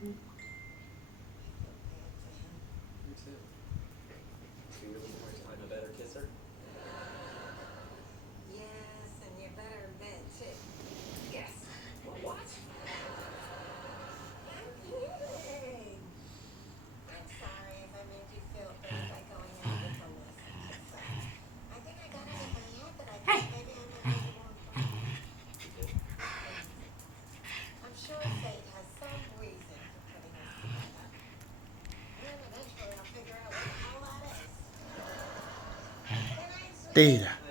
You too. So you're looking forward to I'm a better kisser? Yes, and you're better in bed too. Yes. What? I'm kidding. I'm sorry if I made you feel bad by going out with Melissa, kisser. I think I got it in my head that I thought maybe I might be the one for you. You did? I'm sure fate has some reason for putting us together. And then eventually I'll figure out what the hell that is. Good night, sweetie. Tira.